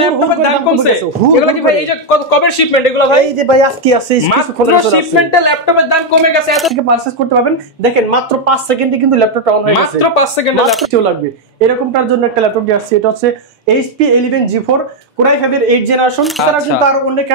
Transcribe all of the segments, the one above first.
ল্যাপটপের দাম কমছে এগুলো কি ভাই এই যে কবে শিপমেন্ট এগুলো ভাই এই যে ভাই আজকে আছে মাত্র শিপমেন্টে ল্যাপটপের দাম কমে গেছে এত থেকে পারচেজ করতে পারবেন দেখেন মাত্র 5 সেকেন্ডে কিন্তু ল্যাপটপটা অন হয়ে গেছে মাত্র 5 সেকেন্ডে ল্যাপটপ লাগবে এরকমটার জন্য একটা ল্যাপটপ দিয়ে আসছে এটা হচ্ছে HP 11 G4 Core i5 এর 8 জেনারেশন তারা কিন্তু আর অনেক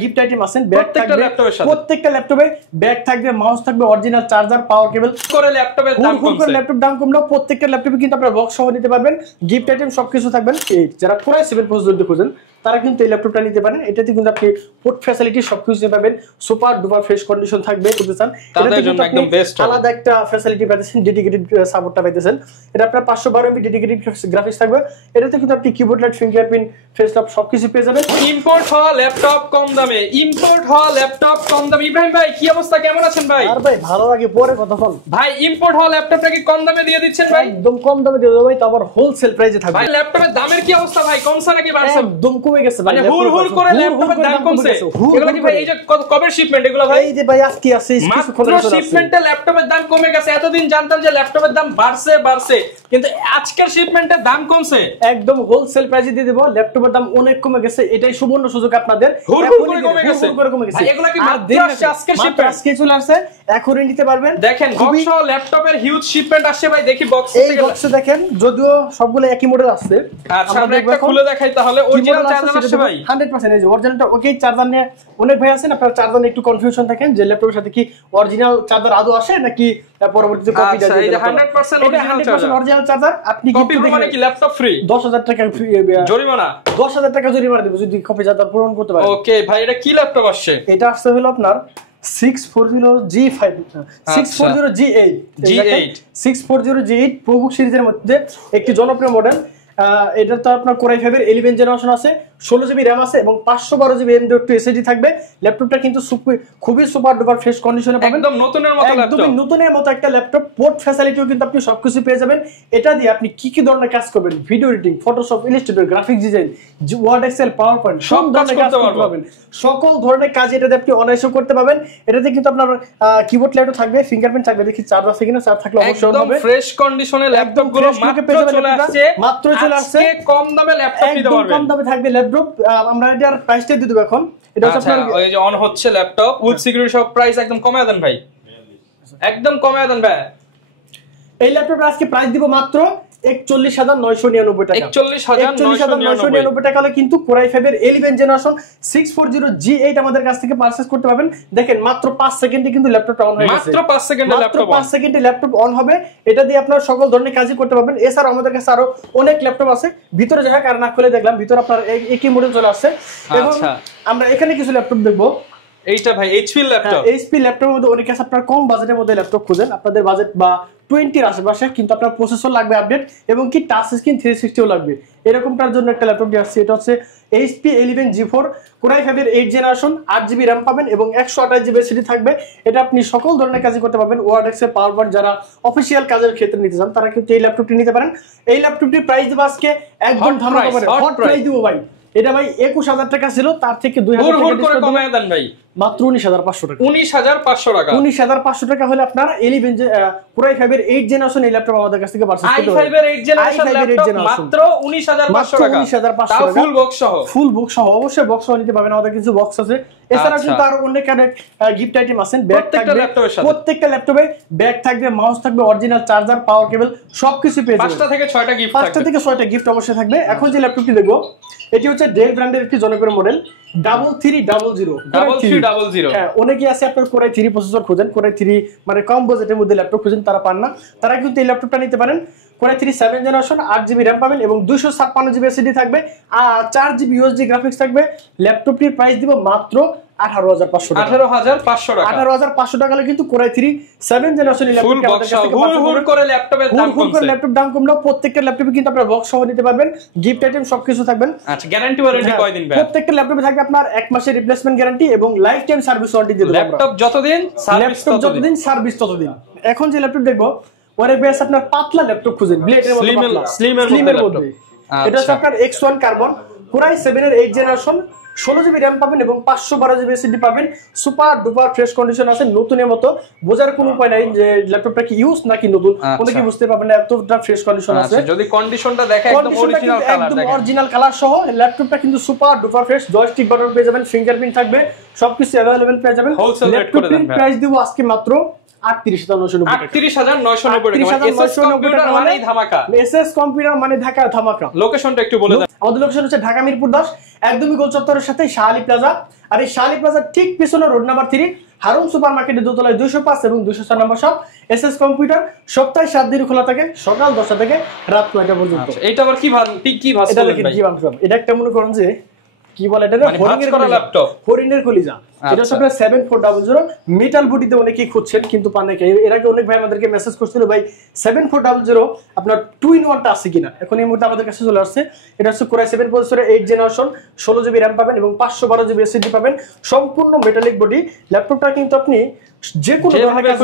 গিফট আইটেম আছে ব্যাগ থাকবে প্রত্যেকটা ল্যাপটপে ব্যাগ থাকবে মাউস থাকবে অরিজিনাল চার্জার পাওয়ার কেবল করে ল্যাপটপের দাম কমছে ল্যাপটপ দাম কমলো প্রত্যেকটা ল্যাপটপে কিন্তু আপনারা বক্স সহ নিতে পারবেন গিফট আইটেম সবকিছু থাকবেন এই যারা Core i7 পর্যন্ত খুঁজেন তারা কিন্তু এই ল্যাপটপটা নিতে পারেন এটাতে কিন্তু আপনি পোর্ট ফ্যাসিলিটি সবকিছু পাবেন সুপার ডুপার ফ্রেশ কন্ডিশন থাকবে বুঝতে চান তাদের জন্য একদম বেস্ট আলাদা একটা ফ্যাসিলিটি পাচ্ছেন ডেডিকেটেড সাপোর্টটা পাইতেছেন এটা আপনার 512 MB ডেডিকেটেড গ্রাফিক্স থাকবে এটাতে কিন্তু আপনি keyboard light fingerprint face lock সবকিছু পেয়ে যাবেন ইম্পোর্ট হওয়া ল্যাপটপ কম দামে ইব্রাহিম ভাই কি অবস্থা কেমন আছেন ভাই আর ভাই ভালো লাগে পরে কথা বল ভাই ইম্পোর্ট হওয়া ল্যাপটপটা কি কম দামে দিয়ে দিচ্ছেন ভাই একদম কম দামে দিয়ে দেব ভাই তারপর হোলসেল প্রাইসে থাকবে ভাই ল্যাপটপের দামের কি অবস্থা ভাই কমছে নাকি বাড়ছে একদম কমে গেছে ভাই হুর করে ল্যাপটপের দাম কমছে এগুলো কি ভাই এই যে কবে শিপমেন্ট এগুলো ভাই এই যে ভাই আজকে আছে মাত্র শিপমেন্টে ল্যাপটপের দাম কমে গেছে এতদিন জানতাম যে ল্যাপটপের দাম বাড়ছে কিন্তু আজকের শিপমেন্টের দাম কমছে একদম হোলসেল প্রাইসে দিয়ে দেব ল্যাপটপের দাম অনেক কমে গেছে এটাই সুবর্ণ সুযোগ আপনাদের কমে গেছে ভাই এগুলো কি মাত্র আজকের শিপমেন্ট আজকে চলে আসছে এখনই নিতে পারবেন দেখেন বক্স সহ ল্যাপটপের হিউজ শিপমেন্ট আসছে ভাই দেখি বক্স এই বক্সে দেখেন যদিও সবগুলো একই মডেল আছে আচ্ছা আমরা একটা খুলে দেখাই তাহলে অরিজিনাল চার্জার আছে ভাই 100% এই যে অরিজিনালটা ওকে চার্জার নিয়ে অনেক ভাই আছেন আপনারা চার্জার নিয়ে একটু কনফিউশন থাকেন যে ল্যাপটপের সাথে কি অরিজিনাল চার্জার আদৌ আসে নাকি পরবর্তীতে কপি দেয় এই যে 100% অরিজিনাল চার্জার আপনি কপি মানে কি ল্যাপটপ ফ্রি 10000 টাকা জরিমানা 10000 টাকা জরিমানা দেব যদি কপি চার্জার পূরণ করতে পারেন ওকে ভাই এটা কি ল্যাপটপ আসছে এটা আসছে হলো আপনার 640G5 640G8 640G8 প্রোবুক সিরিজের মধ্যে একটি জনপ্রিয় মডেল এটা তো আপনার Core i5 এর 11 জেনারেশন আছে 16GB RAM আছে এবং 512GB M.2 SSD থাকবে ল্যাপটপটা কিন্তু খুবই সুপার ডুপার ফ্রেশ কন্ডিশনে পাবেন একদম নতুনের মতো ল্যাপটপ একদম নতুনের মতো একটা ল্যাপটপ পোর্ট ফ্যাসিলিটিও কিন্তু আপনি সবকিছু পেয়ে যাবেন এটা দিয়ে আপনি কি কি ধরনের কাজ করবেন video editing Photoshop Illustrator graphics design Word Excel PowerPoint সব ধরনের কাজ করতে পারবেন সকল ধরনের কাজ এটাতে আপনি অনায়াসে করতে পারবেন এটাতে কিন্তু আপনার কিবোর্ড লাইটও থাকবে ফিঙ্গারপ্রিন্ট থাকবে দেখি চার্জ আছে কিনা চার্জ থাকলে অবশ্যই হবে একদম ফ্রেশ কন্ডিশনে ল্যাপটপ গুলো মাত্র চলে আসছে কম দামে ল্যাপটপ নিতে পারবেন কম দামে থাকবে ল্যাপটপ আমরা এটার প্রাইসটা দিয়ে দেব এখন এটা হচ্ছে আপনার ওই যে অন হচ্ছে ল্যাপটপ উইথ সিকিউরিটি সব প্রাইস একদম কমায় দেন ভাই একদম কমায় দেন ভাই এই ল্যাপটপের আজকে প্রাইস দিব মাত্র 41999 টাকা 41999 টাকা হলে কিন্তু Core i5 এর 11 জেনারেশন 640G8 আমাদের কাছ থেকে পারচেজ করতে পারবেন দেখেন মাত্র 5 সেকেন্ডে কিন্তু ল্যাপটপটা অন হয়ে গেছে মাত্র 5 সেকেন্ডে ল্যাপটপ 5 সেকেন্ডে ল্যাপটপ অন হবে এটা দিয়ে আপনারা সকল ধরনের কাজই করতে পারবেন এছাড়া আমাদের কাছে আরো অনেক ল্যাপটপ আছে ভিতরে যাওয়া কারণ না খুলে দেখলাম ভিতরে আপনার একই মডেল চলে আসছে এবং আমরা এখানে কিছু ল্যাপটপ দেখবো এইটা ভাই HP ল্যাপটপ HP ল্যাপটপের মধ্যে অনেক আছে আপনারা কম বাজেটের মধ্যে ল্যাপটপ খুঁজেন আপনাদের বাজেট বা 20 এর আশেপাশে কিন্তু আপনার প্রসেসর লাগবে আপডেট এবং কি টাচ স্ক্রিন 360 ও লাগবে এরকমটার জন্য একটা ল্যাপটপ দিয়ে আসছে এটা হচ্ছে HP 11 G4 Core i5 এর 8 জেনারেশন 8GB RAM পাবেন এবং 128GB SSD থাকবে এটা আপনি সকল ধরনের কাজই করতে পারবেন ওয়ার্ড এক্সেল পাওয়ারপয়েন্ট যারা অফিশিয়াল কাজের ক্ষেত্রে নিতে চান তারা কিন্তু এই ল্যাপটপটি নিতে পারেন এই ল্যাপটপটির প্রাইস দেব আজকে একদম ধামাকা করে হট প্রাইস দিব ভাই এটা ভাই 21000 টাকা ছিল তার থেকে 2000 টাকা করে কমায় দেন ভাই মাত্র 19500 টাকা 19500 টাকা 19500 টাকা হলে আপনারা 11 Core i5 এর 8 জেনারেশন এই ল্যাপটপ আমাদের কাছ থেকে পারচেজ করতে পারবেন i5 এর 8 জেনারেশন ল্যাপটপ মাত্র 19500 টাকা 19500 টাকা ফুল বক্স সহ অবশ্যই বক্স সহ নিতে পারবেন আমাদের কিছু বক্স আছে এছাড়া কিন্তু আরো অনেক গিফট আইটেম আছে ব্যাগ থাকবে প্রত্যেকটা ল্যাপটপে ব্যাগ থাকবে মাউস থাকবে অরিজিনাল চার্জার পাওয়ার কেবল সবকিছু পেয়ে যাবেন 5টা থেকে 6টা গিফট থাকবে 5টা থেকে 6টা গিফট অবশ্যই থাকবে এখন যে ল্যাপটপটি দেখবো এটি হচ্ছে ডেল ব্র্যান্ডের একটি জনপ্রিয় মডেল 3300 হ্যাঁ অনেকেই আছে আপনার Core i3 প্রসেসর খুঁজেন Core i3 মানে কম বাজেটের মধ্যে ল্যাপটপ খুঁজেন তারা পান না তারা কিন্তু এই ল্যাপটপটা নিতে পারেন Core i3 7 generation 8GB RAM পাবেন এবং 256GB SSD থাকবে আর 4GB USD গ্রাফিক্স থাকবে ল্যাপটপটির প্রাইস দিব মাত্র 18500 টাকা 18500 টাকা হলে কিন্তু Core i3 7 জেনারেশন ল্যাপটপ আমাদের কাছ থেকে হুর করে ল্যাপটপের দাম কমছে ল্যাপটপ দাম কমলো প্রত্যেকটা ল্যাপটপে কিন্তু আপনারা বক্স সহ নিতে পারবেন গিফট আইটেম সবকিছু থাকবেন আচ্ছা গ্যারান্টি ওয়ারেন্টি কয়দিন ভাই প্রত্যেকটা ল্যাপটপে থাকবে আপনার 1 মাসের রিপ্লেসমেন্ট গ্যারান্টি এবং লাইফ টাইম সার্ভিস ওয়ারেন্টি দিয়ে দেব ল্যাপটপ যতদিন সার্ভিস ততদিন এখন যে ল্যাপটপ দেখবো ওরে বেস আপনার পাতলা ল্যাপটপ খুঁজেন ব্লেডের মধ্যে স্লিমের মধ্যে এটা হচ্ছে আপনার X1 কার্বন Core i7 এর 8 জেনারেশন 16GB RAM পাবেন এবং 512GB SSD পাবেন। সুপার ডুপার ফ্রেশ কন্ডিশন আছে, নতুনের মতো। বোঝার কোনো উপায় নাই যে ল্যাপটপটা কি ইউজ নাকি নতুন, অনেকে বুঝতে পারবেন না, এতটা ফ্রেশ কন্ডিশন আছে। যদি কন্ডিশনটা দেখে একদম অরিজিনাল কালার, একদম অরিজিনাল কালার সহ ল্যাপটপটা কিন্তু super duper fresh. Joystick button পেয়ে যাবেন, ফিঙ্গারপ্রিন্ট থাকবে, সবকিছু अवेलेबल পেয়ে যাবেন। হোলসেল রেট করে দেন ভাই। প্রাইস দিব আজকে মাত্র 38,990 টাকা। 38,990 টাকা। এসএস কম্পিউটার মানেই ধামাকা। এসএস কম্পিউটার মানে ঢাকা ধামাকা। লোকেশনটা একটু বলে দেন। আমাদের লোকেশন হচ্ছে ঢাকা মিরপুর 10, একদমই গোল চত্বরের সাথে শাহালি প্লাজা। আর এই শাহালি প্লাজার ঠিক পিছনে রোড নাম্বার 3 হারুন সুপার মার্কেটের দোতলায় 205 এবং 204 নম্বর শপ। এসএস কম্পিউটার সপ্তাহে 7 দিন খোলা থাকে, সকাল 10টা থেকে রাত 9টা পর্যন্ত। এটা আবার কি ভাজ এটা দেখেন কি ভাজ। এটা একটা মনে করেন যে কি বলে এটা, হরিণের করা ল্যাপটপ, হরিণের কলিজা। এটা হচ্ছে আপনার 7400 মেটাল বডিতে অনেকেই খুঁজছেন কিন্তু পান নাই। এর আগে অনেক ভাই আমাদেরকে মেসেজ করছিল ভাই 7400 আপনার 2-in-1 টা আছে কিনা। এখন এই মুহূর্তে আমাদের কাছে চলে আসছে। এটা হচ্ছে Core i7 প্রসেসরে 8 জেনারেশন, 16GB RAM পাবেন এবং 512GB SSD পাবেন। সম্পূর্ণ মেটালিক বডি। ল্যাপটপটা কিন্তু আপনি যে কোনো ধরনের কাজ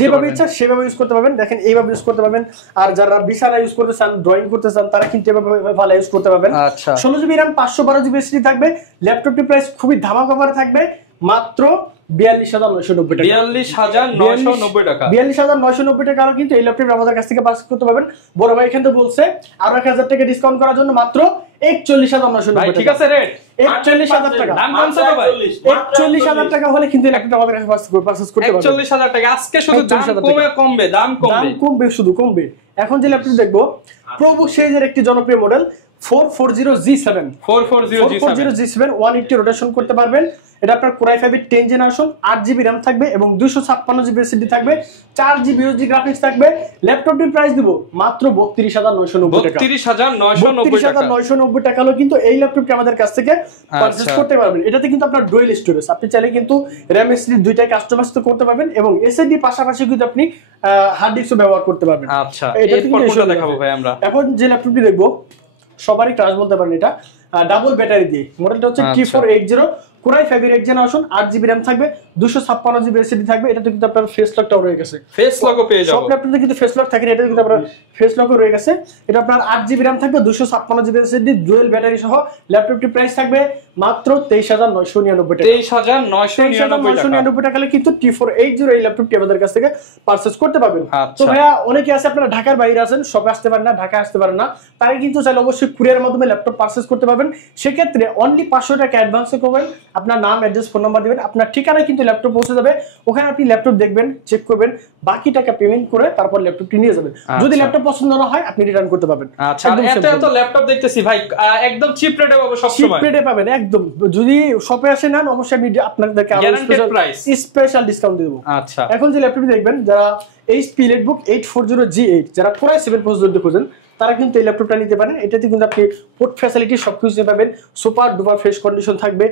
যেভাবে ইচ্ছা সেভাবে ইউজ করতে পারবেন। দেখেন এইভাবে ইউজ করতে পারবেন। আর যারা বিছানা ইউজ করতে চান, ড্রয়িং করতে চান, তারা কিন্তু এভাবে ভালো ইউজ করতে পারবেন। 16GB RAM 512GB SSD থাকবে। ল্যাপটপটির প্রাইস খুবই ধামাকা অফারে থাকবে মাত্র 42,990 টাকা। 42,990 টাকা। 42,990 টাকা হলো কিন্তু এই ল্যাপটপ আমাদের কাছ থেকে পারচেজ করতে পারবেন। বড় ভাই এখান থেকে বলছে আরো 1000 টাকা ডিসকাউন্ট করার জন্য মাত্র 41,990 টাকা। ঠিক আছে রেট 41,000 টাকা। দাম কমছে তো ভাই। 41,000 টাকা হলে কিন্তু এই ল্যাপটপ আমাদের কাছে পারচেজ করতে পারবেন। 41,000 টাকা। আজকে শুধু দাম কমবে, দাম কমবে, শুধু কমবে। এখন যে ল্যাপটপ দেখবো প্রভু সিরিজের একটি জনপ্রিয় মডেল 440G7 440G7 180 রোটেশন করতে পারবেন। এটা আপনার Core i5 এর 10 জেনারেশন, 8GB RAM থাকবে এবং 256GB SSD থাকবে, 4GB USD গ্রাফিক্স থাকবে। ল্যাপটপটির প্রাইস দিব মাত্র 32,990 টাকা। 32,990 টাকা হলো কিন্তু এই ল্যাপটপটি আমাদের কাছ থেকে পারচেজ করতে পারবেন। এটাতে কিন্তু আপনার ডুয়াল স্টোরেজ, আপনি চাইলে কিন্তু RAM SSD দুইটাই কাস্টমাইজ করতে পারবেন এবং SSD পাশাপাশি কিন্তু আপনি হার্ড ডিস্কও ব্যবহার করতে পারবেন। আচ্ছা, এরপর কোনটা দেখাবো ভাই আমরা? এখন যে ল্যাপটপটি দেখবো সবারই ক্রাশ বলতে পারেন, এটা ডাবল ব্যাটারি দিয়ে। মডেলটা হচ্ছে T480 Core i5 এর 8 জেনারেশন, 8GB RAM থাকবে, 256GB SSD থাকবে। এটাতে কিন্তু আপনার ফেস লকটাও রয়ে গেছে। ফেস লকও পেয়ে যাবেন। সব ল্যাপটপে কিন্তু ফেস লক থাকে না, এটা কিন্তু আপনার ফেস লকও রয়ে গেছে। এটা আপনার 8GB RAM থাকবে, 256GB SSD, ডুয়াল ব্যাটারি সহ। ল্যাপটপটির প্রাইস থাকবে মাত্র 23,999 টাকা। 23,999 টাকা হলে কিন্তু T480 এই ল্যাপটপটি আমাদের কাছ থেকে পারচেজ করতে পারবেন। তো ভাইয়া অনেকে আছে আপনারা ঢাকার বাইরে আছেন, সব আসতে পারেন না, ঢাকা আসতে পারেন না, তারা কিন্তু চাইলে অবশ্যই কুরিয়ারের মাধ্যমে ল্যাপটপ পারচেজ করতে পারবেন। সেক্ষেত্রে অনলি 500 টাকা অ্যাডভান্স করবেন, আপনার নাম, অ্যাড্রেস, ফোন নাম্বার দিবেন, আপনার ঠিকানায় কিন্তু ল্যাপটপ পৌঁছে যাবে। ওখানে আপনি ল্যাপটপ দেখবেন, চেক করবেন, বাকি টাকা পেমেন্ট করে তারপর ল্যাপটপটি নিয়ে যাবেন। যদি ল্যাপটপ পছন্দ না হয় আপনি রিটার্ন করতে পারবেন। আচ্ছা, এত ল্যাপটপ দেখতেছি ভাই, একদম চিপ রেটে পাবো সব সময়। চিপ রেটে পাবেন একদম। যদি শপে আসে নেন অবশ্যই আমি আপনাদেরকে স্পেশাল ডিসকাউন্ট দেব। আচ্ছা, এখন যে ল্যাপটপটি দেখবেন, যারা HP EliteBook 840G8 যারা Core i7 প্রসেসর খোঁজেন তারা কিন্তু এই ল্যাপটপটা নিতে পারেন। এটাতে কিন্তু আপনি পোর্ট ফ্যাসিলিটি সবকিছু পাবেন। সুপার ডুপার ফ্রেশ কন্ডিশন থাকবে,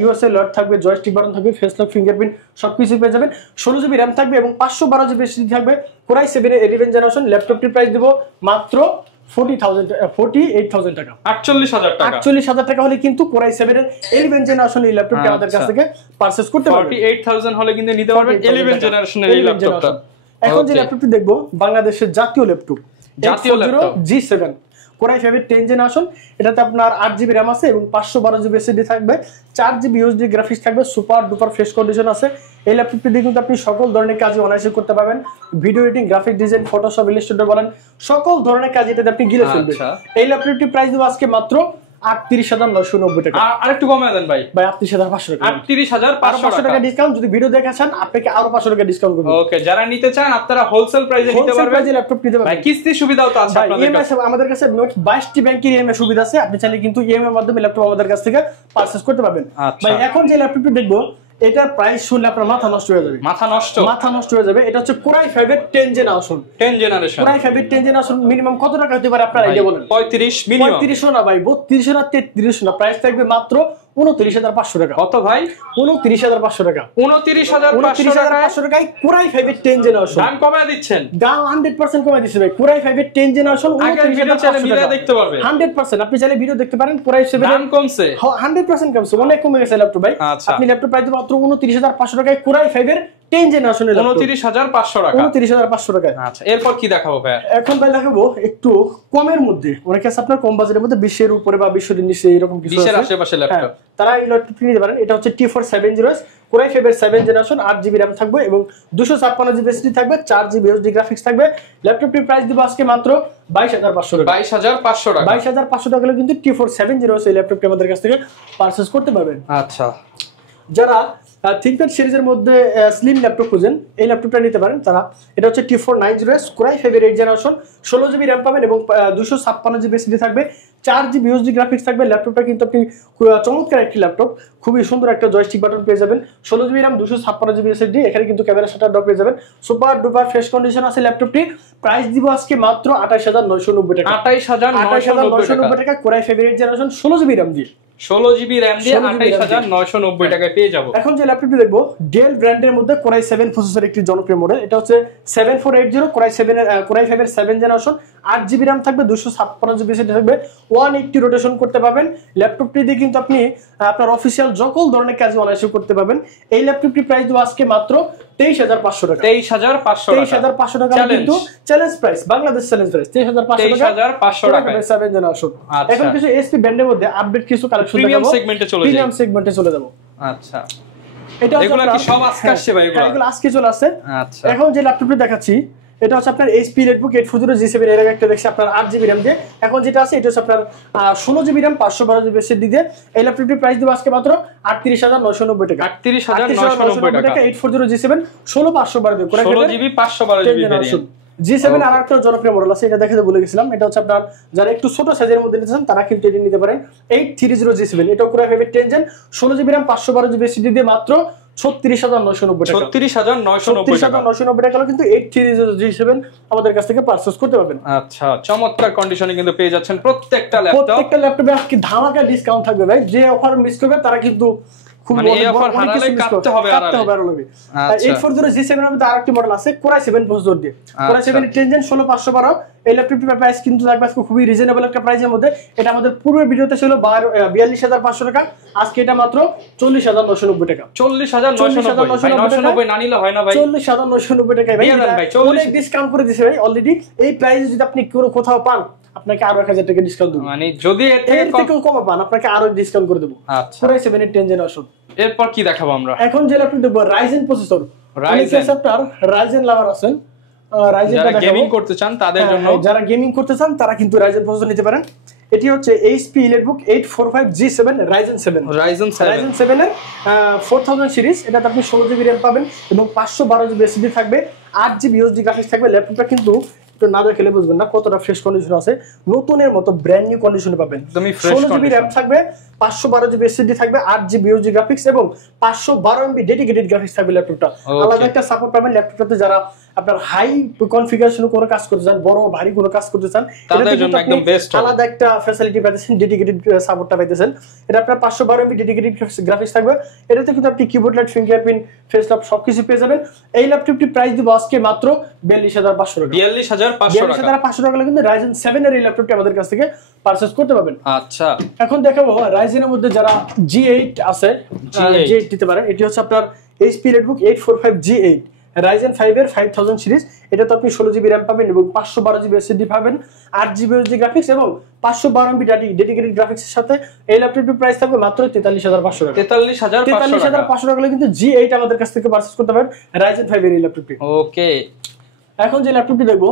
ইউএসএ লক থাকবে, জয়স্টিক বাটন থাকবে, ফেস লক, ফিঙ্গারপ্রিন্ট সবকিছু পেয়ে যাবেন। 16GB RAM থাকবে এবং 512GB SSD থাকবে। Core i7 এর 11 জেনারেশন। ল্যাপটপটির প্রাইস দেব মাত্র 48,000 টাকা। 48,000 টাকা হলে কিন্তু Core i7 এর 11 জেনারেশন এই ল্যাপটপটি আমাদের কাছ থেকে পারচেজ করতে পারবেন। 48,000 হলে কিন্তু নিতে পারবেন 11 জেনারেশনের এই ল্যাপটপটা। এখন যে ল্যাপটপটি দেখবো বাংলাদেশের জাতীয় ল্যাপটপ G7 Core i5 এর 10 জেনারেশন। এটাতে আপনার 8GB RAM আছে এবং 512GB SSD থাকবে, 4GB USD গ্রাফিক্স থাকবে, সুপার ডুপার ফ্রেশ কন্ডিশন আছে। এই ল্যাপটপটি দিয়ে কিন্তু আপনি সকল ধরনের কাজ অনায়াসে করতে পারবেন। Video editing, graphic design, Photoshop, Illustrator বলেন, সকল ধরনের কাজ এটাতে আপনি গিলে ফেলবেন। এই ল্যাপটপটির প্রাইস দেব আজকে মাত্র 38,990 টাকা। আরেকটু কমায় দেন ভাই। 38,500 টাকা। 38,500 টাকা ডিসকাউন্ট। যদি ভিডিও দেখাছেন আপনাকে আরো 500 টাকা ডিসকাউন্ট করব। ওকে, যারা নিতে চান আপনারা হোলসেল প্রাইসে নিতে পারবেন। ল্যাপটপ নিতে পারবেন। ভাই কিস্তি সুবিধাও তো আছে আপনাদের কাছে। আমাদের কাছে 22টি ব্যাংকের ইএমআই সুবিধা আছে। আপনি চাইলে কিন্তু ইএমআই এর মাধ্যমে ল্যাপটপ আমাদের কাছ থেকে পারচেজ করতে পারবেন। ভাই এখন যে ল্যাপটপটি দেখবো এটার প্রাইস শুনলে আপনার মাথা নষ্ট হয়ে যাবে। মাথা নষ্ট হয়ে যাবে। এটা হচ্ছে Core i5 এর 10 জেনারেশন। Core i5 এর 10 জেনারেশন মিনিমাম কত টাকা হতে পারে আপনারা আইডিয়া বলেন? 35 মিনিমাম। 35 না ভাই, 32 না 33 না, প্রাইস থাকবে মাত্র 29,500 টাকা। কত ভাই? 29,500 টাকা। 29,500 টাকায় Core i5 এর 10 জেনারেশন। দাম কমায় দিচ্ছেন? দাম 100% কমায় দিচ্ছে ভাই। Core i5 এর 10 জেনারেশন 29,500 টাকা দেখতে পারবে। 100% আপনি চাইলে ভিডিও দেখতে পারেন। Core i7 দাম কমছে? 100% কমছে, অনেক কমে গেছে ল্যাপটপ ভাই। আপনি ল্যাপটপ প্রাইস মাত্র 29,500 টাকায় Core i5 এর 10 জেনারেশনের 29500 টাকা। 29500 টাকায়। আচ্ছা, এরপর কি দেখাবো ভাই? এখন ভাই দেখাবো একটু কমের মধ্যে, অনেক আছে আপনার কম বাজেটের মধ্যে 20 এর উপরে বা 20 এর নিচে এরকম কিছু আছে, 20 এর আশেপাশে ল্যাপটপ, তারা এই ল্যাপটপটি নিতে পারেন। এটা হচ্ছে T470 Core i5 এর 7 জেনারেশন, 8GB RAM থাকবে এবং 256GB SSD থাকবে, 4GB HD গ্রাফিক্স থাকবে। ল্যাপটপটির প্রাইস দিব আজকে মাত্র 22500 টাকা। 22500 টাকা। 22500 টাকা হলে কিন্তু T470 এই ল্যাপটপটি আমাদের কাছ থেকে পারচেজ করতে পারবেন। আচ্ছা, যারা থিংকপ্যাড সিরিজের মধ্যে স্লিম ল্যাপটপ খুঁজেন, এই ল্যাপটপটা নিতে পারেন তারা। এটা হচ্ছে T490 Core i5 এর 8 জেনারেশন, 16GB RAM পাবেন এবং 256GB SSD থাকবে, 4GB HD গ্রাফিক্স থাকবে। ল্যাপটপটা কিন্তু আপনি চমৎকার একটি ল্যাপটপ, খুবই সুন্দর একটা জয়স্টিক বাটন পেয়ে যাবেন, 16GB RAM 256GB SSD, এখানে কিন্তু ক্যামেরা শাটার পেয়ে যাবেন। সুপার ডুপার ফ্রেশ কন্ডিশন আছে ল্যাপটপটি। প্রাইস দিব আজকে মাত্র 28990 টাকা। 28990 টাকা Core i5 এর 8 জেনারেশন 16GB RAM দিয়ে, 16GB RAM দিয়ে 28990 টাকায় পেয়ে যাবো। এখন যে ল্যাপটপটি দেখবো ডেল ব্র্যান্ডের মধ্যে Core i7 প্রসেসর একটি জনপ্রিয় মডেল। এটা হচ্ছে 7480 Core i5 এর 7 জেনারেশন, 8GB RAM থাকবে, 256GB SSD থাকবে, 180 রোটেশন করতে পারবেন। ল্যাপটপটি দিয়ে কিন্তু আপনি আপনার অফিসিয়াল সকল ধরনের কাজ অনায়াসে করতে পারবেন। এই ল্যাপটপটি প্রাইস দেবো আজকে মাত্র 23500 টাকা। 23500 টাকা কিন্তু challenge price, Bangladesh challenge price 23500 টাকা। 7 জেনারেশন। এখন কিছু এসপি ব্র্যান্ডের মধ্যে আপডেট কিছু কালেকশন প্রিমিয়াম সেগমেন্টে চলে যাই। প্রিমিয়াম সেগমেন্টে চলে যাব। আচ্ছা, এটা এগুলো কি সব আজকে আসছে ভাই? এগুলো আজকে চলে আসছে। আচ্ছা, এখন যে ল্যাপটপটি দেখাচ্ছি এটা হচ্ছে আপনার HP Netbook 840 G7 এর আগে একটা দেখছি আপনার 8GB RAM দিয়ে। এখন যেটা আছে এটা হচ্ছে আপনার 16GB RAM 512GB SSD দিয়ে। এই ল্যাপটপটির প্রাইস দেব আজকে মাত্র 38990 টাকা। 38990 টাকা। 840 G7 16512 দিয়ে 16GB 512GB ভেরিয়েন্ট। G7 আর একটা জনপ্রিয় মডেল আছে, এটা দেখাতে ভুলে গেছিলাম। এটা হচ্ছে আপনার যারা একটু ছোট সাইজের মধ্যে নিতে চান তারা কিন্তু এটা নিতে পারেন। 830 G7 এটা Core i5 এর 10 gen, 16GB RAM 512GB SSD দিয়ে মাত্র 36990 টাকা। 36990 টাকা কিন্তু 830 G7 আমাদের কাছ থেকে পারচেজ করতে পারবেন। আচ্ছা, চমৎকার কন্ডিশনে কিন্তু পেয়ে যাচ্ছেন প্রত্যেকটা ল্যাপটপে আজকে ধামাকা ডিসকাউন্ট থাকবে ভাই। যে অফার মিস করবে তারা কিন্তু মানে এই অফার হারালে কাটতে হবে। 840 G7 এর মধ্যে আরেকটি মডেল আছে Core i7 প্রসেসর দিয়ে। Core i7 এর 10 জেন 16512। এই ল্যাপটপটির প্রাইস কিন্তু লাগবে আজকে খুবই রিজনেবল একটা প্রাইসের মধ্যে। এটা আমাদের পূর্বের ভিডিওতে ছিল 42500 টাকা, আজকে এটা মাত্র 40990 টাকা। 40990 না নিলে হয় না ভাই। 40990 টাকায় ভাই অনেক ডিসকাউন্ট করে দিয়েছে ভাই অলরেডি। এই প্রাইস যদি আপনি কোথাও পান আপনাকে আরো 1000 টাকা ডিসকাউন্ট দেব, মানে যদি এর থেকে কম পান আপনাকে আরো ডিসকাউন্ট করে দেব। আচ্ছা, Core i7 এর 10 জেনারেশন। এরপর কি দেখাবো আমরা? এখন যে ল্যাপটপ দেখব Ryzen প্রসেসর। Ryzen লাভার আছেন, যারা গেমিং করতে চান তাদের জন্য, যারা গেমিং করতে চান তারা কিন্তু Ryzen প্রসেসর নিতে পারেন। এটি হচ্ছে HP Netbook 845 G7 Ryzen 7 এর 4000 সিরিজ। এটাতে আপনি 16GB RAM পাবেন এবং 512GB SSD থাকবে, 8GB HD গ্রাফিক্স থাকবে। ল্যাপটপটা কিন্তু না দেখলে বুঝবেন না কতটা ফ্রেশ কন্ডিশন আছে, নতুনের মতো ব্র্যান্ড নিউ কন্ডিশনে পাবেন। 16GB RAM থাকবে, 512GB SSD থাকবে, 8GB HD গ্রাফিক্স এবং 512MB ডেডিকেটেড গ্রাফিক্স থাকবে ল্যাপটপটা। আলাদা একটা সাপোর্ট পাবেন ল্যাপটপটাতে। যারা আপনার হাই কনফিগারেশনে কোনো কাজ করতে চান, বড় ভারী কোনো কাজ করতে চান, তাদের জন্য একদম বেস্ট। আলাদা একটা ফ্যাসিলিটি পাইতেছেন, ডেডিকেটেড সাপোর্টটা পাইতেছেন। এটা আপনার 512MB ডেডিকেটেড গ্রাফিক্স থাকবে। এটাতে কিন্তু আপনি keyboard light, fingerprint, face lock সবকিছু পেয়ে যাবেন। এই ল্যাপটপটি প্রাইস দিব আজকে মাত্র 42500 টাকা। 42500 টাকা কিন্তু Ryzen 7 এর এই ল্যাপটপটি আমাদের কাছ থেকে পারচেজ করতে পারবেন। আচ্ছা, এখন দেখাবো Ryzen এর মধ্যে যারা G8 আছে, G8 দিতে পারেন। এটি হচ্ছে আপনার HP Netbook 845 G8 Ryzen 5 এর 5000 সিরিজ। এটা তো আপনি 16GB RAM পাবেন এবং 512GB SSD পাবেন, 8GB HD গ্রাফিক্স এবং 512MB ডেডিকেটেড গ্রাফিক্সের সাথে। এই ল্যাপটপটির প্রাইস থাকবে মাত্র 43500 টাকা। 43500 টাকা কিন্তু G8 আমাদের কাছ থেকে পারচেজ করতে পারবেন Ryzen 5 এর এই ল্যাপটপটি। ওকে, এখন যে ল্যাপটপটি দেখবো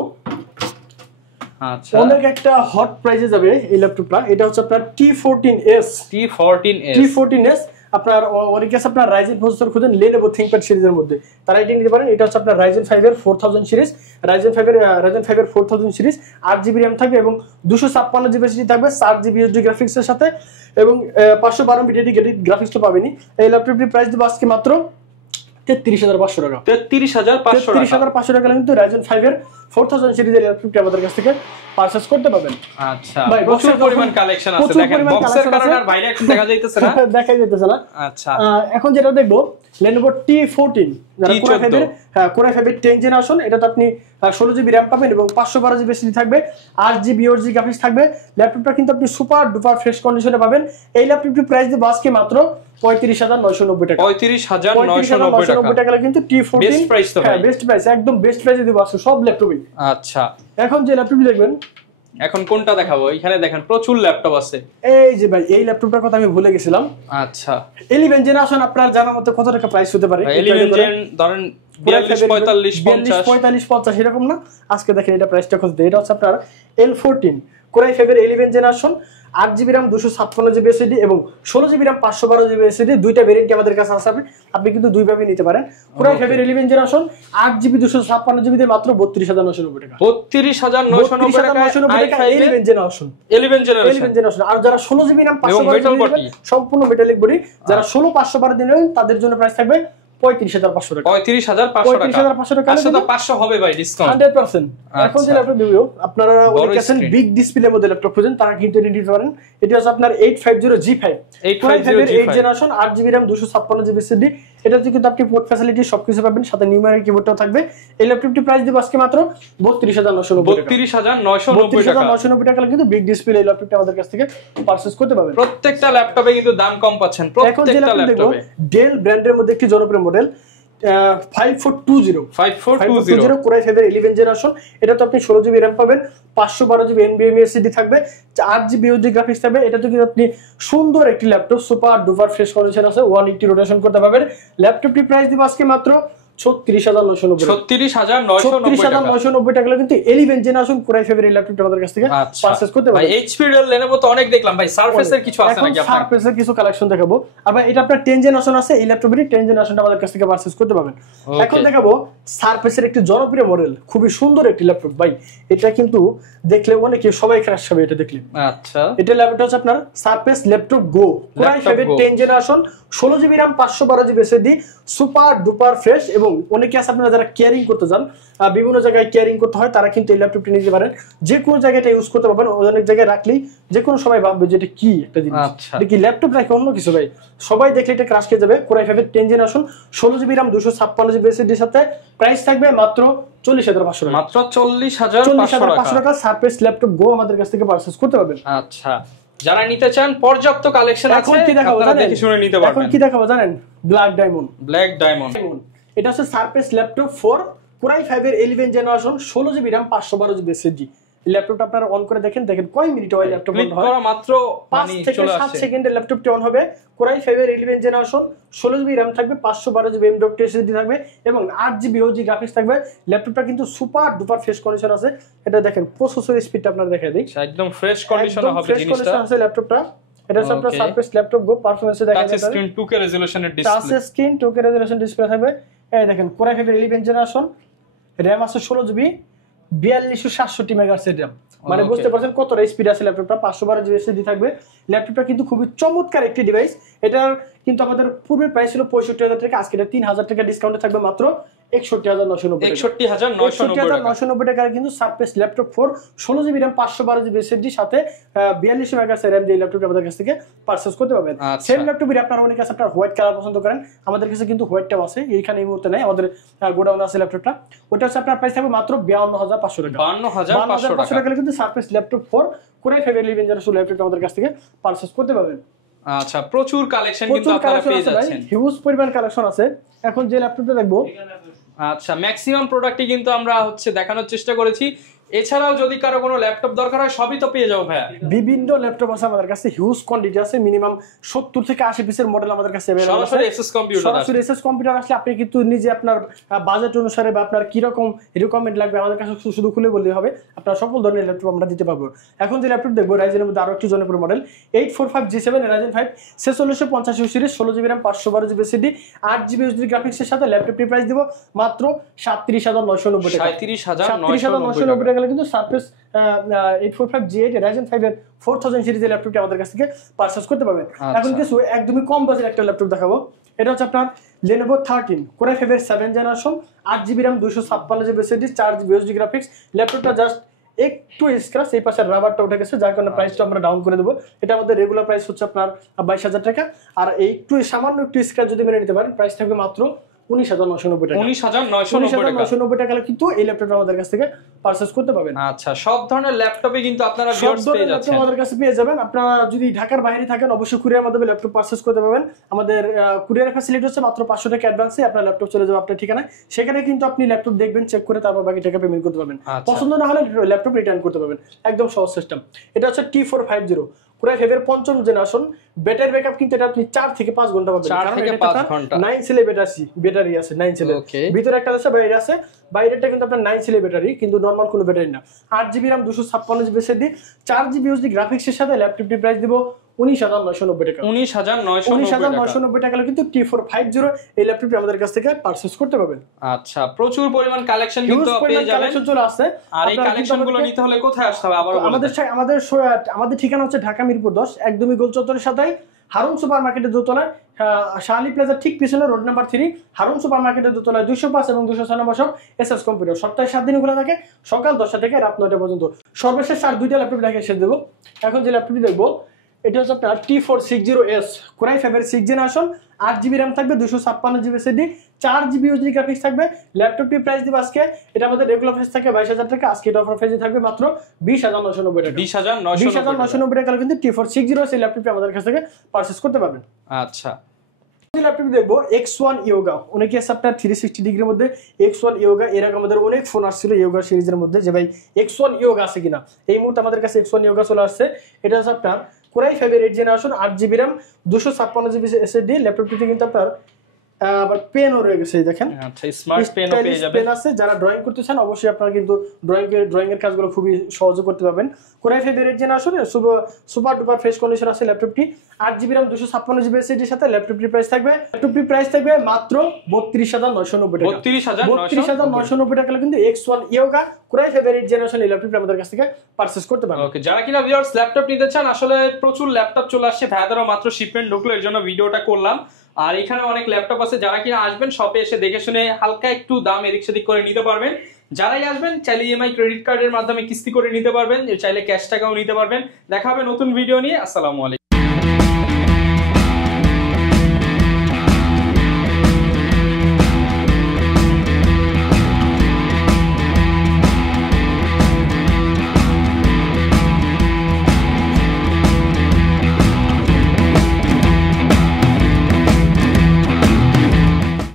আচ্ছা অনেক একটা হট প্রাইসে যাবে এই ল্যাপটপটা। এটা হচ্ছে আপনার T14s। আপনার অনেকে আছে আপনার Ryzen প্রসেসর খুঁজেন Lenovo ThinkPad সিরিজের মধ্যে, তারা এটা নিতে পারেন। এটা হচ্ছে আপনার Ryzen 5 এর 4000 সিরিজ। Ryzen 5 এর 4000 সিরিজ, 8GB RAM থাকবে এবং 256GB SSD থাকবে, 4GB HD গ্রাফিক্সের সাথে এবং 512MB ডেডিকেটেড গ্রাফিক্স তো পাবেনই। এই ল্যাপটপটির প্রাইস দেব আজকে মাত্র 33500 টাকা। 33500 টাকা কিন্তু Ryzen 5 এর 4000 সিরিজের ল্যাপটপটি আমাদের কাছ থেকে পারচেজ করতে পারবেন। আচ্ছা, প্রচুর পরিমাণ কালেকশন আছে, দেখেন বক্সের কারণে আর বাইরে এখন দেখা যাইতেছে না, দেখা যাইতেছে না। আচ্ছা, এখন যেটা দেখবো Lenovo T14 যারা Core i5 এর 10 জেনারেশন। এটাতে আপনি 16GB RAM পাবেন এবং 512GB SSD থাকবে, 8GB HD গ্রাফিক্স থাকবে। ল্যাপটপটা কিন্তু আপনি সুপার ডুপার ফ্রেশ কন্ডিশনে পাবেন। এই ল্যাপটপটির প্রাইস দেব আজকে মাত্র 35,990 টাকা। 35,990 টাকা কিন্তু T14 বেস্ট প্রাইস তো ভাই। হ্যাঁ বেস্ট প্রাইস, একদম বেস্ট প্রাইসে দিব আজকে সব ল্যাপটপই। আচ্ছা এখন যে ল্যাপটপটি দেখবেন, এখন কোনটা দেখাবো? এখানে দেখেন প্রচুর ল্যাপটপ আছে। এই যে ভাই এই ল্যাপটপটার কথা আমি ভুলে গেছিলাম। আচ্ছা 11 জেনারেশন, আপনার জানার মতো কত টাকা প্রাইস হতে পারে? 11 জেন ধরেন 42 45 50 45 50 এরকম না। আজকে দেখেন এটা প্রাইসটা কত। এটা হচ্ছে আপনার L14 Core i5 এর 11 generation, 8GB RAM 256GB SSD এবং 16GB RAM 512GB SSD, দুইটা ভেরিয়েন্ট আমাদের কাছে আছে। আপনি কিন্তু দুইভাবে নিতে পারেন। Core i5 এর 11 জেনারেশন 8GB 256GB দিয়ে মাত্র 32,990 টাকা। 32,990 টাকা i5 11 জেনারেশন 11 জেনারেশন। আর যারা 16GB RAM 512GB সম্পূর্ণ মেটালিক বডি, যারা 16 512 দিনের তাদের জন্য প্রাইস থাকবে 35,500 টাকা। 35,500 টাকা। আসলে তো 500 হবে ভাই ডিসকাউন্ট 100%। এখন যে ল্যাপটপ দিব আপনারা অনেকে আছেন বিগ ডিসপ্লের মধ্যে ল্যাপটপ খুঁজেন, তারা কিন্তু নিতে পারেন। এটা হচ্ছে আপনার 850G5 8 generation, 8GB RAM 256GB SSD। এটাতে কিন্তু আপনি পোর্ট ফ্যাসিলিটি সবকিছু পাবেন, সাথে নিউমেরিক কিবোর্ডটাও থাকবে। এই ল্যাপটপটি প্রাইস দিব আজকে মাত্র 32,990 টাকা। 32,990 টাকা কিন্তু বিগ ডিসপ্লে এই ল্যাপটপটি আমাদের কাছ থেকে পারচেজ করতে পারবেন। প্রত্যেকটা ল্যাপটপে কিন্তু দাম কম পাচ্ছেন। প্রত্যেকটা ল্যাপটপে ডেল ব্র্যান্ডের মধ্যে একটি জনপ্রিয় মডেল 5420 Core i5 এর 11 জেনারেশন। এটা তো আপনি 16GB RAM পাবেন, 512GB NVMe SSD থাকবে, 8GB USD গ্রাফিক্স থাকবে। এটা তো কিন্তু আপনি সুন্দর একটি laptop, super duper fresh condition আছে, 180 রোটেশন করতে পারবেন। ল্যাপটপটি প্রাইস দিব আজকে মাত্র 36,990 টাকা কিন্তু 11 জেনারেশন Core i5 এর ল্যাপটপটা আমাদের কাছ থেকে পারচেজ করতে পারবেন। ভাই HP Dell Lenovo তো অনেক দেখলাম ভাই, Surface এর কিছু আছে নাকি আপনার? Surface এর কিছু কালেকশন দেখাবো। আবার এটা আপনার 10 জেনারেশন আছে, এই ল্যাপটপেরই 10 জেনারেশনটা আমাদের কাছ থেকে পারচেজ করতে পারবেন। এখন দেখাবো Surface এর একটি জনপ্রিয় মডেল, খুবই সুন্দর একটি ল্যাপটপ ভাই। এটা কিন্তু দেখলে অনেকে সবাই ক্রাশ খাবে এটা দেখলে। আচ্ছা এটা ল্যাপটপটা হচ্ছে আপনার Surface Laptop Go Core i5 এর 10 generation, 16GB RAM 512GB SSD, super duper fresh. এবং অনেকে আছে আপনারা যারা কেয়ারিং করতে যান, বিভিন্ন জায়গায় কেয়ারিং করতে হয়, তারা কিন্তু এই ল্যাপটপটি নিতে পারেন। যে কোনো জায়গায় এটা ইউজ করতে পারবেন, অনেক জায়গায় রাখলেই যে কোনো সবাই ভাববে যে এটা কি একটা জিনিস, এটা কি ল্যাপটপ নাকি অন্য কিছু ভাই। সবাই দেখলে এটা ক্রাশ খেয়ে যাবে। Core i5 এর 10 generation, 16GB RAM 256GB SSD এর সাথে প্রাইস থাকবে মাত্র 40,500 টাকা। মাত্র 40,500 টাকা Surface Laptop Go আমাদের কাছ থেকে পারচেজ করতে পারবেন। আচ্ছা যারা নিতে চান পর্যাপ্ত কালেকশন আছে, আপনারা দেখে শুনে নিতে পারবেন। এখন কি দেখাবো জানেন? Black diamond. এটা হচ্ছে Surface Laptop 4 Core i5 এর 11 generation, 16GB RAM 512GB SSD। ল্যাপটপটা আপনারা অন করে দেখেন কয় মিনিট হয় ল্যাপটপ অন হয়। মাত্র 5 থেকে 7 সেকেন্ডে ল্যাপটপটি অন হবে। Core i5 এর 11 জেনারেশন, 16GB RAM থাকবে, 512GB M.2 SSD থাকবে এবং 8GB OG গ্রাফিক্স থাকবে। ল্যাপটপটা কিন্তু সুপার ডুপার ফ্রেশ কন্ডিশন আছে। এটা দেখেন প্রসেসর স্পিডটা আপনারা দেখাই দিই, একদম ফ্রেশ কন্ডিশনে হবে জিনিসটা। আছে ল্যাপটপটা। এটা হচ্ছে আপনার Surface Laptop Go পারফরম্যান্সে দেখা যাচ্ছে। টাচ স্ক্রিন 2K রেজোলিউশনের display, touch screen 2K resolution display থাকবে। এই দেখেন Core i5 এর 11 জেনারেশন, RAM আছে 16GB, 4267 মেগাহার্টজ RAM। মানে বুঝতে পারছেন কতটা স্পিড আছে ল্যাপটপটা। 512GB SSD থাকবে। ল্যাপটপটা কিন্তু খুবই চমৎকার একটি ডিভাইস। এটার কিন্তু আমাদের পূর্বের প্রাইস ছিল 65,000 টাকা, আজকে এটা 3,000 টাকা ডিসকাউন্টে থাকবে মাত্র 61,990 টাকা কিন্তু Surface Laptop 4 16GB RAM 512GB SSD সাথে 42 মেগাহার্টজ RAM দিয়ে ল্যাপটপটা আমাদের কাছ থেকে পারচেজ করতে পারবেন। সেম ল্যাপটপের আপনারা অনেকে আছে আপনারা হোয়াইট কালার পছন্দ করেন, আমাদের কাছে কিন্তু হোয়াইটটাও আছে, এইখানে এই মুহূর্তে নাই, আমাদের গোডাউনে আছে ল্যাপটপটা। ওটা হচ্ছে আপনার প্রাইস থাকবে মাত্র 52,500 টাকা। 52,500 টাকা কিন্তু Surface Laptop 4 Core i5 এর 11 জেনারেশন ল্যাপটপটা আমাদের কাছ থেকে পারচেজ করতে পারবেন। আচ্ছা প্রচুর কালেকশন কিন্তু আপনারা পেয়ে যাচ্ছেন, হিউজ পরিমাণ কালেকশন আছে। এখন যে ল্যাপটপটা দেখবো, আচ্ছা ম্যাক্সিমাম প্রোডাক্টই কিন্তু আমরা দেখানোর চেষ্টা করেছি। এছাড়াও যদি কারো কোনো ল্যাপটপ দরকার হয় সবই তো পেয়ে যাবো ভাইয়া। বিভিন্ন ল্যাপটপ আছে আমাদের কাছে, হিউজ কোয়ান্টিটি আছে, মিনিমাম 70 থেকে 80 পিসের মডেল আমাদের কাছে अवेलेबल আছে। সরাসরি এসএস কম্পিউটার আসলে আপনি কিন্তু নিজে আপনার বাজেট অনুসারে বা আপনার কি রকম রিকমেন্ড লাগবে আমাদের কাছে শুধু খুলে বললেই হবে, আপনার সকল ধরনের ল্যাপটপ আমরা দিতে পারবো। এখন যে ল্যাপটপ দেখবো রাইজেনের মধ্যে আরো একটি জনপ্রিয় model 845G7 Ryzen 5 4650 series, 16GB RAM 512GB SSD, 8GB USD গ্রাফিক্সের সাথে ল্যাপটপটির প্রাইস দিব মাত্র 37,990 টাকা। 37,990 টাকা কিন্তু Surface 845G8 Ryzen 5 এর 4000 সিরিজের ল্যাপটপটি আমাদের কাছ থেকে পারচেজ করতে পারবেন। এখন কিছু একদমই কম বাজেট একটা ল্যাপটপ দেখাবো। এটা হচ্ছে আপনার Lenovo 13 Core i5 এর 7 generation, 8GB RAM 256GB SSD, 4GB USD graphics. ল্যাপটপটা জাস্ট একটু স্ক্র্যাচ, এই পাশের রাবারটা উঠে গেছে, যার কারণে প্রাইসটা আমরা ডাউন করে দেবো। এটা আমাদের রেগুলার প্রাইস হচ্ছে আপনার 22,000 টাকা, আর এই একটু সামান্য একটু স্ক্র্যাচ যদি মেনে নিতে পারেন প্রাইস থাকবে মাত্র 19,990 টাকা। 19,990 টাকা কিন্তু এই ল্যাপটপটা আমাদের কাছ থেকে পারচেজ করতে পারবেন। আচ্ছা, সব ধরনের ল্যাপটপে কিন্তু আপনারা ভিউয়ার্স পেয়ে যাচ্ছেন, আমাদের কাছে পেয়ে যাবেন। আপনারা যদি ঢাকার বাইরে থাকেন অবশ্যই কুরিয়ার মাধ্যমে ল্যাপটপ পারচেজ করতে পারবেন। আমাদের কুরিয়ার ফ্যাসিলিটি হচ্ছে মাত্র 500 টাকা অ্যাডভান্সে আপনার ল্যাপটপ চলে যাবে আপনার ঠিকানায়। সেখানে কিন্তু আপনি ল্যাপটপ দেখবেন, চেক করে তারপর বাকি টাকা পেমেন্ট করতে পারবেন। পছন্দ না হলে ল্যাপটপ রিটার্ন করতে পারবেন, একদম সহজ সিস্টেম। এটা হচ্ছে T450 Core i5 এর 5ম জেনারেশন। ব্যাটারি ব্যাকআপ কিন্তু এটা আপনি 4 থেকে 5 ঘন্টা পাবেন, 4 থেকে 5 ঘন্টা। 9 সেলের ব্যাটারি আছে, 9 সেলের ভিতরে একটা আছে, বাইরে আছে। বাইরেটা কিন্তু আপনার 9 সেলের ব্যাটারি, কিন্তু নরমাল কোনো ব্যাটারি না। 8GB RAM 256GB SSD 4GB USD গ্রাফিক্সের সাথে ল্যাপটপটি প্রাইস দিব 19,990 টাকা। 19,990 টাকা কিন্তু T450 এই ল্যাপটপটি আমাদের কাছ থেকে পারচেজ করতে পারবেন। আচ্ছা, প্রচুর পরিমাণ কালেকশন কিন্তু পেয়ে যাবেন। কালেকশন চলে আসছে। আর এই কালেকশনগুলো নিতে হলে কোথায় আসতে হবে আবার বলুন। আমাদের ঠিকানা হচ্ছে ঢাকা মিরপুর 10, একদমই গোল চত্বরের সাথে হারুন সুপার মার্কেটের দোতলায়, শাহালি প্লাজার ঠিক পিছনে রোড নাম্বার 3, হারুন সুপার মার্কেটের দোতলায় 205 এবং 206 নম্বর শপ SS কম্পিউটার। সপ্তাহে 7 দিন খোলা থাকে, সকাল 10টা থেকে রাত 9টা পর্যন্ত। সর্বশেষ আর 2টা ল্যাপটপ দেখে শেষ দেবো। এখন যে ল্যাপটপটি দেখবো এটা হচ্ছে আপনার T460S Core i5 এর 6th জেনারেশন। 8GB RAM থাকবে, 256GB SSD, 4GB USD graphics থাকবে। ল্যাপটপটির প্রাইস দিব আজকে, এটা আমাদের রেগুলার প্রাইস থাকে 22,000 টাকা, আজকে এটা অফার প্রাইসে থাকবে মাত্র 20,990 টাকা। 20,990 টাকা কিন্তু T460 এই ল্যাপটপটি আমাদের কাছ থেকে পারচেজ করতে পারবেন। আচ্ছা, ল্যাপটপ দেখবো X1 Yoga। অনেকে আছে আপনার 360 ডিগ্রির মধ্যে X1 Yoga, এর আগে আমাদের অনেক ফোন আসছিল Yoga সিরিজের মধ্যে যে ভাই X1 Yoga আছে কিনা। এই মুহূর্তে আমাদের কাছে X1 Yoga চলে আসছে। এটা হচ্ছে আপনার Core i5 এর 8th generation, 8GB RAM 256GB SSD। ল্যাপটপটিতে কিন্তু আপনার আবার পেনও রয়ে গেছে, দেখেন। আচ্ছা, স্মার্ট পেনও পেয়ে যাবেন। পেন আছে, যারা ড্রয়িং করতে চান অবশ্যই আপনারা কিন্তু ড্রয়িং এর কাজগুলো খুবই সহজে করতে পারবেন। Core i5 এর 8th generation, super duper fresh condition আছে ল্যাপটপটি। 8GB RAM 256GB SSD এর সাথে ল্যাপটপটির প্রাইস থাকবে মাত্র 32,990 টাকা। 32,990 টাকা কিন্তু X1 Yoga Core i5 এর 8th জেনারেশন এই ল্যাপটপটি আমাদের কাছ থেকে পারচেজ করতে পারবেন। ওকে, যারা কিনা ভিউয়ার্স ল্যাপটপ নিতে চান, আসলে প্রচুর ল্যাপটপ চলে আসছে, ভাইয়াদেরও মাত্র শিপমেন্ট ঢুকলো, এর জন্য ভিডিওটা করলাম। আর এখানে অনেক ল্যাপটপ আছে, যারা কিনা আসবেন শপে এসে দেখে শুনে হালকা একটু দাম এদিক সেদিক করে নিতে পারবেন। যারাই আসবেন চাইলে ইএমআই ক্রেডিট কার্ডের মাধ্যমে কিস্তি করে নিতে পারবেন, চাইলে ক্যাশ টাকাও নিতে পারবেন। দেখা হবে নতুন ভিডিও নিয়ে। আসসালামু আলাইকুম।